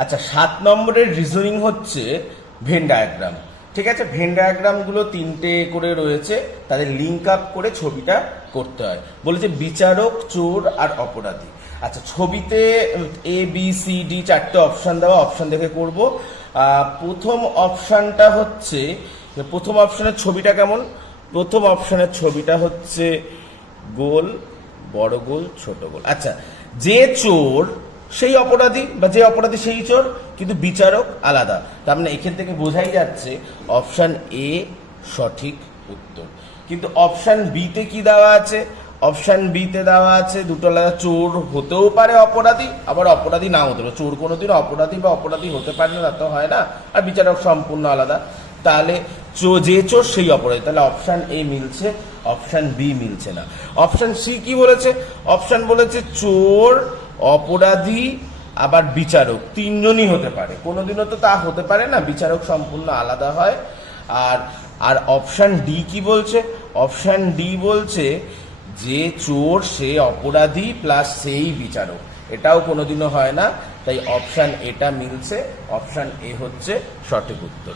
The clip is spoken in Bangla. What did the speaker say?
আচ্ছা, 7 নম্বরের রিজনিং হচ্ছে ভেন ডায়াগ্রাম। ঠিক আছে, ভেন ডায়াগ্রামগুলো 3টে করে রয়েছে, তাদের লিঙ্ক আপ করে ছবিটা করতে হয়। বলেছে বিচারক, চোর আর অপরাধী। আচ্ছা, ছবিতে A B C D 4টে option দেওয়া, অপশান দেখে করব। প্রথম অপশানটা হচ্ছে, প্রথম অপশানের ছবিটা কেমন? প্রথম অপশানের ছবিটা হচ্ছে গোল, বড় গোল, ছোট গোল। আচ্ছা, যে চোর সেই অপরাধী, বা যে অপরাধী সেই চোর, কিন্তু বিচারক আলাদা। তার মানে এখান থেকে বোঝাই যাচ্ছে অপশান এ সঠিক উত্তর। কিন্তু অপশান বিতে কি দেওয়া আছে? অপশান বিতে দেওয়া আছে দুটো আলাদা, চোর হতেও পারে অপরাধী, আবার অপরাধী নাও হতে পারে। চোর কোনোদিনও অপরাধী বা অপরাধী হতে পারে না, তা তো হয় না। আর বিচারক সম্পূর্ণ আলাদা। তাহলে যে চোর সেই অপরাধী, তাহলে অপশান এ মিলছে, অপশান বি মিলছে না। অপশান সি কি বলেছে? অপশান বলেছে চোর, অপরাধী, আবার বিচারক 3জনই হতে পারে। কোনোদিনও তো তা হতে পারে না, বিচারক সম্পূর্ণ আলাদা হয়। আর আর অপশান ডি কি বলছে? অপশান ডি বলছে যে চোর সে অপরাধী প্লাস সেই বিচারক, এটাও কোনোদিনও হয় না। তাই অপশান এটা মিলছে, অপশান এ হচ্ছে সঠিক উত্তর।